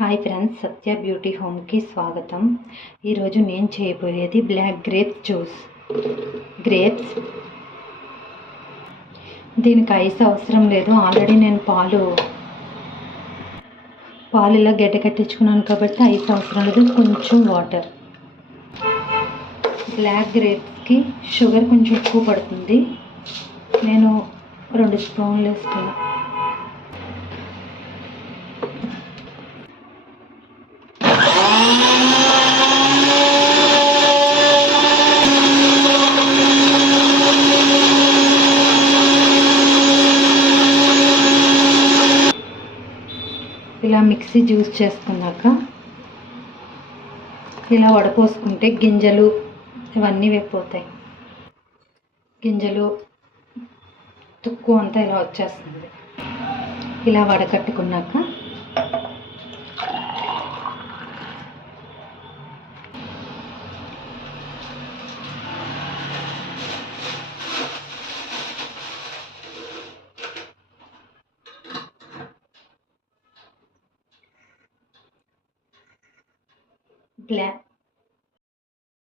Hi friends, సత్య beauty హోమ్కి స్వాగతం. ఈరోజు నేను చేయబోయేది బ్లాక్ గ్రేప్స్ జ్యూస్. గ్రేప్స్ దీనికి ఐస్ అవసరం లేదు. ఆల్రెడీ నేను పాలు ఇలా గడ్డకట్టించుకున్నాను కాబట్టి ఐస్ అవసరం లేదు. కొంచెం వాటర్. బ్లాక్ గ్రేప్స్కి షుగర్ కొంచెం ఎక్కువ పడుతుంది. నేను 2 స్పూన్లు వేసుకున్నాను. ఇలా మిక్సీ జ్యూస్ చేసుకున్నాక ఇలా వడపోసుకుంటే గింజలు ఇవన్నీ వేపోతాయి. గింజలు తుక్కు అంతా ఇలా వచ్చేస్తుంది. ఇలా వడకట్టుకున్నాక